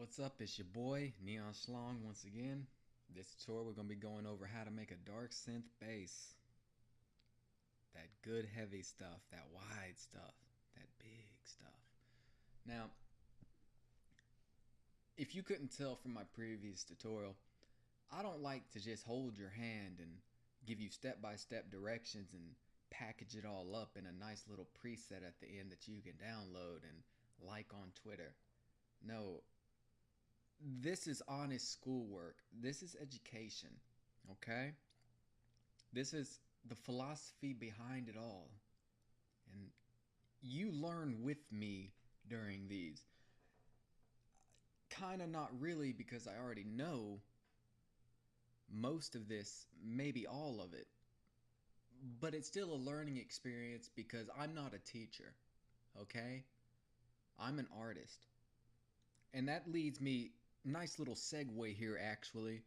What's up? It's your boy Neon Schlong once again. This tutorial we're going to be going over how to make a dark synth bass. That good heavy stuff, that wide stuff, that big stuff. Now, if you couldn't tell from my previous tutorial, I don't like to just hold your hand and give you step-by-step directions and package it all up in a nice little preset at the end that you can download and like on Twitter. No, this is honest schoolwork. This is education, okay? This is the philosophy behind it all. And you learn with me during these. Kinda not really, because I already know most of this, maybe all of it. But it's still a learning experience because I'm not a teacher, okay? I'm an artist. And that leads me, nice little segue here actually,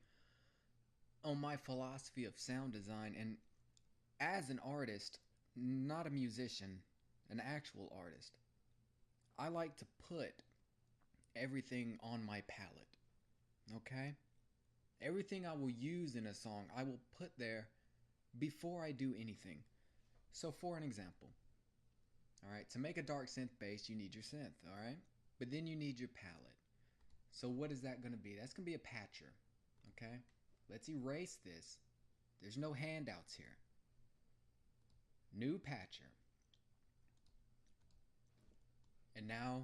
on my philosophy of sound design. And as an artist, not a musician, an actual artist, I like to put everything on my palette, okay? Everything I will use in a song, I will put there before I do anything. So for an example, alright, to make a dark synth bass, you need your synth, alright? But then you need your palette. So what is that going to be? That's going to be a patcher, okay? Let's erase this. There's no handouts here. New patcher. And now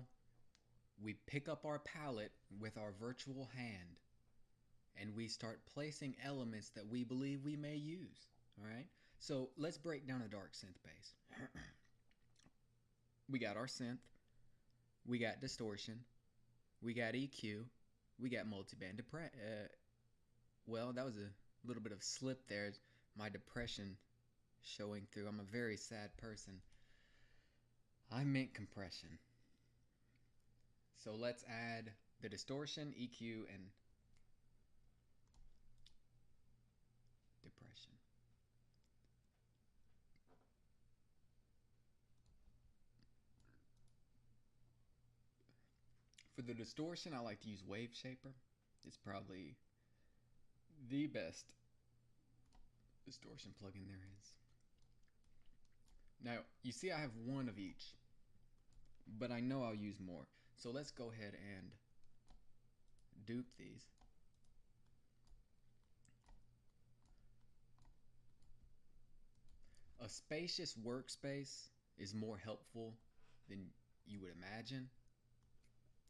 we pick up our palette with our virtual hand and we start placing elements that we believe we may use, alright? So let's break down a dark synth bass. We got our synth, we got distortion, we got EQ, we got multiband depression. Well, that was a little bit of slip there. My depression showing through. I'm a very sad person. I meant compression. So let's add the distortion, EQ, and depression. For the distortion, I like to use Wave Shaper. It's probably the best distortion plugin there is. Now, you see I have one of each, but I know I'll use more. So let's go ahead and dupe these. A spacious workspace is more helpful than you would imagine.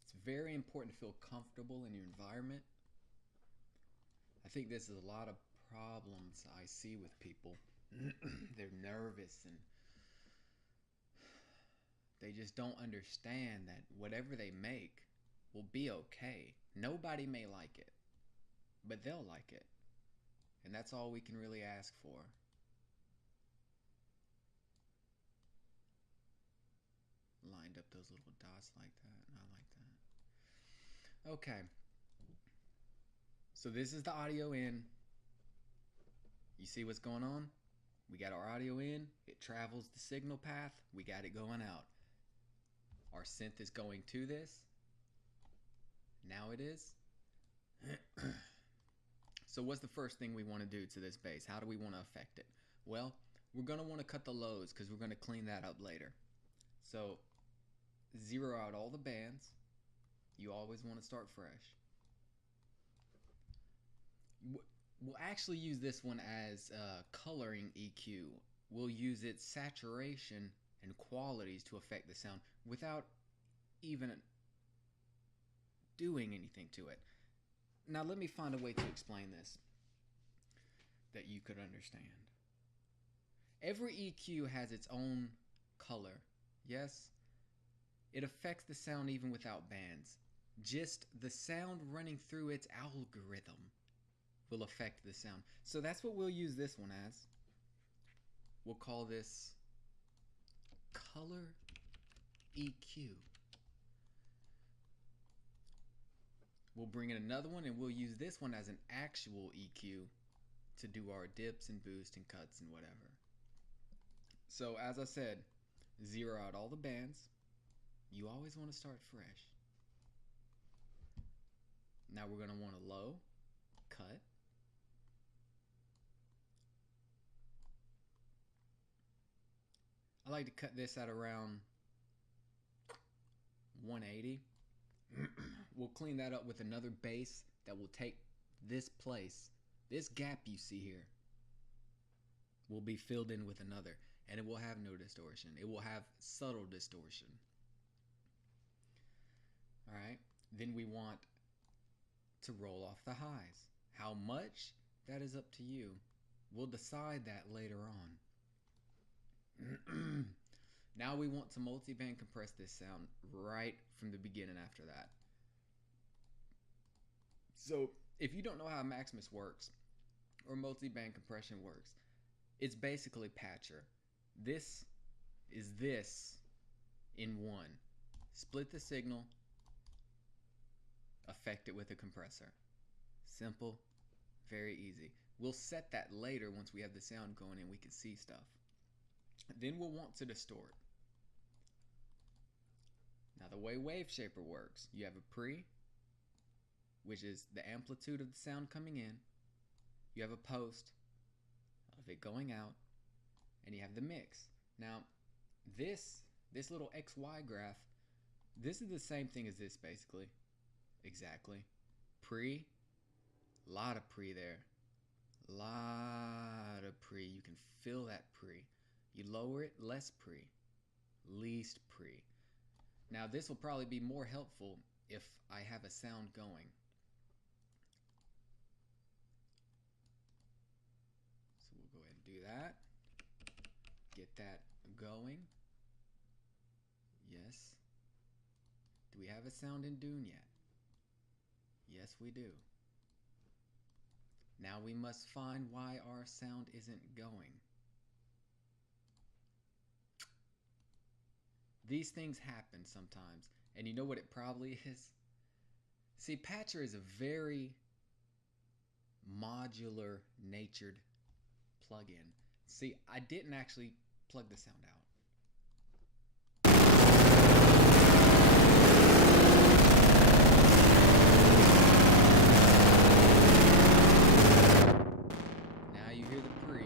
It's very important to feel comfortable in your environment. I think this is a lot of problems I see with people. They're nervous and they just don't understand that whatever they make will be okay. Nobody may like it, but they'll like it. And that's all we can really ask for. Lined up those little dots like that, and I like that. Okay. So this is the audio in. You see what's going on? We got our audio in. It travels the signal path. We got it going out. Our synth is going to this. Now it is. So what's the first thing we want to do to this bass? How do we want to affect it? Well, we're going to want to cut the lows because we're going to clean that up later. So zero out all the bands. You always want to start fresh. We'll actually use this one as coloring EQ. We'll use its saturation and qualities to affect the sound without even doing anything to it. Now let me find a way to explain this that you could understand. Every EQ has its own color. Yes, it affects the sound even without bands. Just the sound running through its algorithm will affect the sound. So that's what we'll use this one as. We'll call this color EQ. We'll bring in another one and we'll use this one as an actual EQ to do our dips and boosts and cuts and whatever. So as I said, zero out all the bands. You always want to start fresh. Now we're going to want a low cut. I like to cut this at around 180. We'll clean that up with another bass that will take this place. This gap you see here will be filled in with another, and it will have no distortion. It will have subtle distortion. Alright, then we want to roll off the highs. How much? That is up to you. We'll decide that later on. Now we want to multiband compress this sound right from the beginning after that. So if you don't know how Maximus works or multiband compression works, it's basically patcher. This is this in one. Split the signal, affect it with a compressor. Simple, very easy. We'll set that later once we have the sound going and we can see stuff. Then we'll want to distort. Now the way Wave Shaper works, you have a pre, which is the amplitude of the sound coming in. You have a post of it going out, and you have the mix. Now this little XY graph, this is the same thing as this basically. Exactly. Pre, lot of pre there. Lot of pre. You can feel that pre. You lower it, less pre. Least pre. Now this will probably be more helpful if I have a sound going. So we'll go ahead and do that. Get that going. Yes. Do we have a sound in Dune yet? Yes, we do. Now we must find why our sound isn't going. These things happen sometimes, and you know what it probably is? See, Patcher is a very modular natured plugin. See, I didn't actually plug the sound out. Now you hear the pre,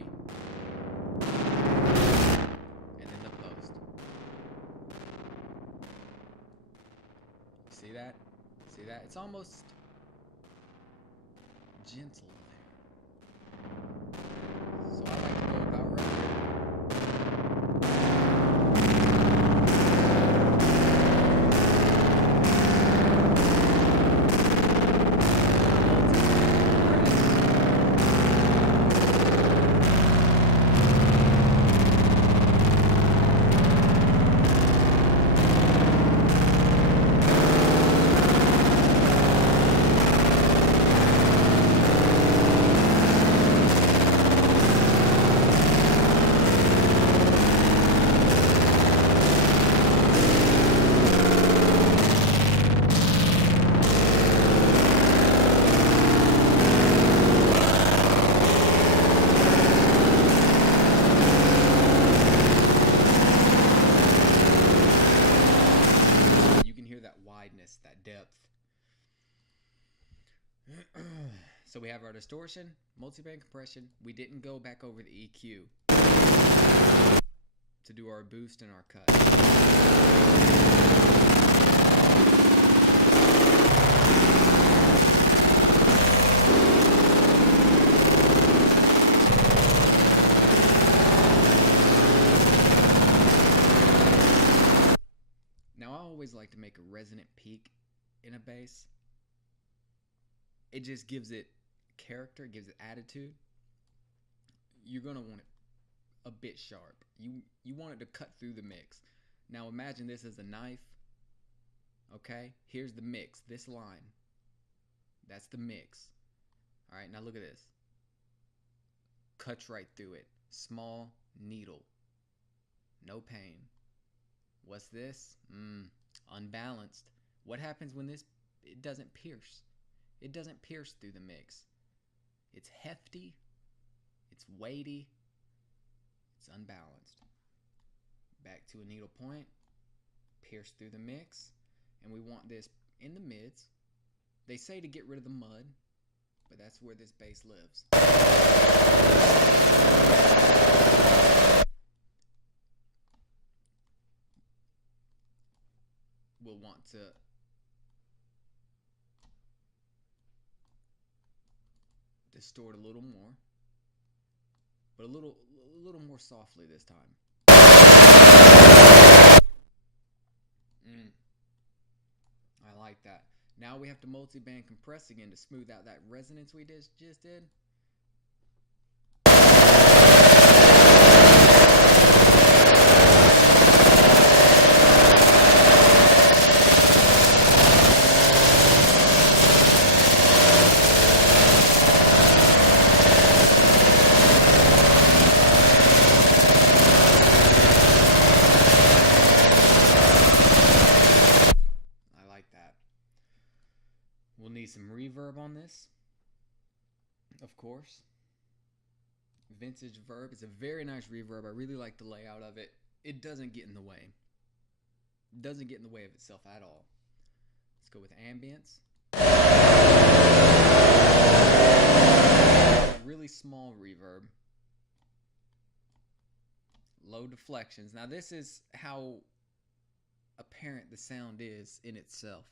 and then the post. See that? See that? It's almost gentle there. So I like to go about right here. That depth. So we have our distortion, multiband compression. We didn't go back over the EQ to do our boost and our cut. Now I always like to make a resonant peak in a bass. It just gives it character, gives it attitude. You're gonna want it a bit sharp. You want it to cut through the mix. Now imagine this as a knife. Okay, here's the mix. This line, that's the mix. All right, now look at this. Cuts right through it. Small needle. No pain. What's this? Unbalanced. What happens when this, it doesn't pierce? It doesn't pierce through the mix. It's hefty. It's weighty. It's unbalanced. Back to a needle point. Pierce through the mix. And we want this in the mids. They say to get rid of the mud, but that's where this bass lives. We'll want to distort a little more, but a little more softly this time. I like that. Now we have to multi-band compress again to smooth out that resonance we just did. We'll need some reverb on this, of course. Vintage Verb is a very nice reverb. I really like the layout of it. It doesn't get in the way. It doesn't get in the way of itself at all. Let's go with ambience. Really small reverb. Low deflections. Now this is how apparent the sound is in itself.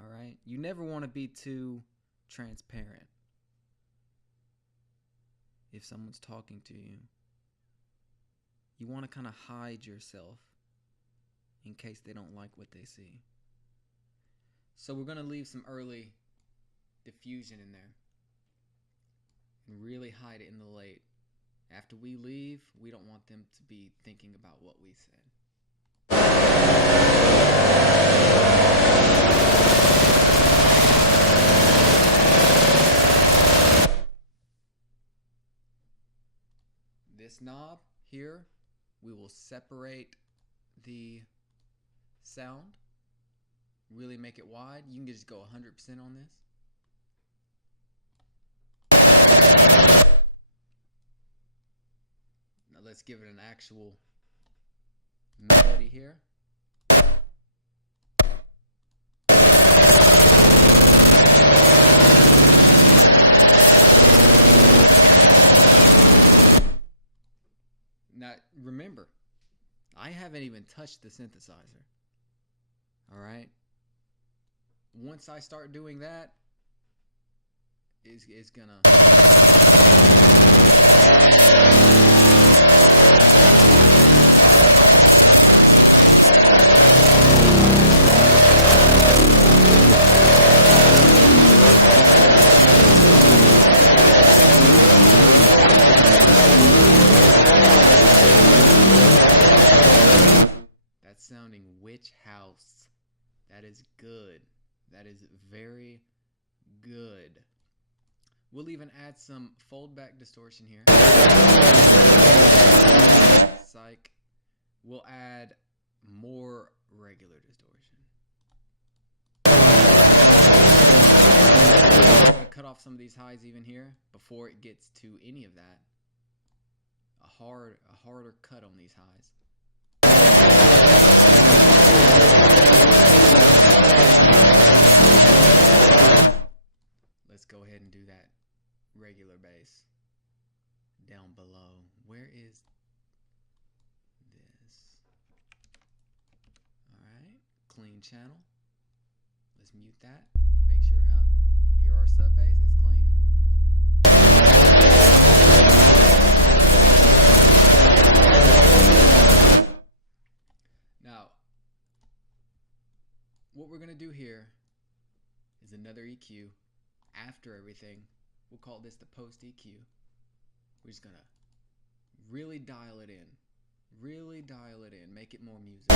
Alright? You never want to be too transparent if someone's talking to you. You want to kind of hide yourself in case they don't like what they see. So we're going to leave some early diffusion in there and really hide it in the late. After we leave, we don't want them to be thinking about what we said. This knob here, we will separate the sound, really make it wide. You can just go 100% on this. Now let's give it an actual melody here. Now, remember, I haven't even touched the synthesizer. Alright? Once I start doing that, it's gonna... Sounding witch house. That is good. That is very good. We'll even add some fold back distortion here. Psych. We'll add more regular distortion. I'm going to cut off some of these highs even here before it gets to any of that. A harder cut on these highs. Let's go ahead and do that regular bass down below. Where is this? Alright, clean channel. Let's mute that. Make sure up. Here our sub bass, that's clean. Now, what we're going to do here is another EQ after everything. We'll call this the post EQ. We're just going to really dial it in. Really dial it in. Make it more music.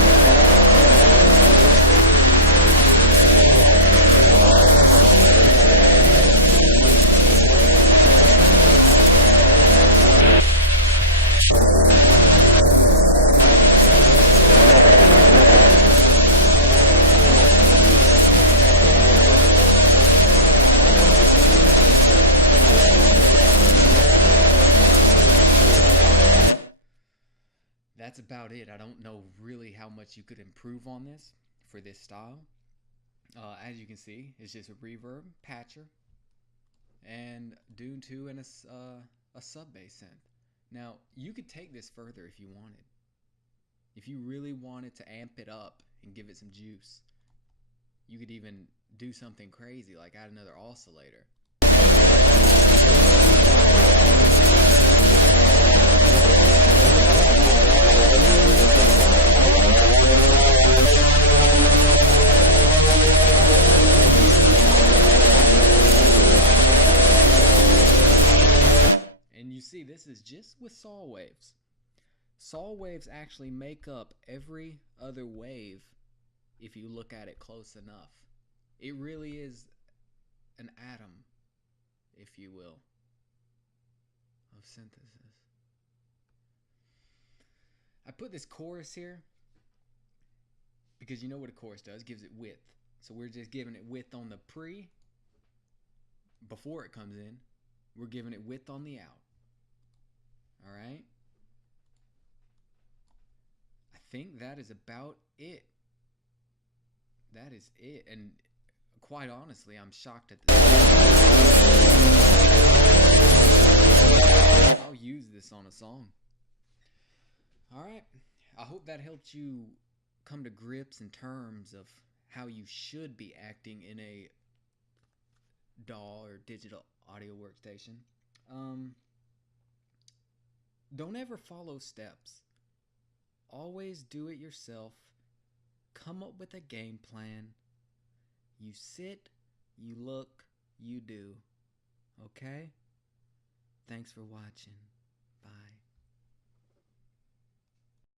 That's about it. I don't know really how much you could improve on this for this style. as you can see, it's just a reverb, patcher, and Dune 2 and a sub-bass synth. Now, you could take this further if you wanted. If you really wanted to amp it up and give it some juice, you could even do something crazy like add another oscillator. And you see, this is just with saw waves. Saw waves actually make up every other wave if you look at it close enough. It really is an atom, if you will, of synthesis. I put this chorus here because you know what a chorus does, gives it width. So we're just giving it width on the pre, before it comes in. We're giving it width on the out. Alright? I think that is about it. That is it. And quite honestly, I'm shocked at this. I'll use this on a song. Alright. I hope that helped you come to grips in terms of how you should be acting in a DAW or digital audio workstation. Don't ever follow steps. Always do it yourself. Come up with a game plan. You sit, you look, you do. Okay? Thanks for watching.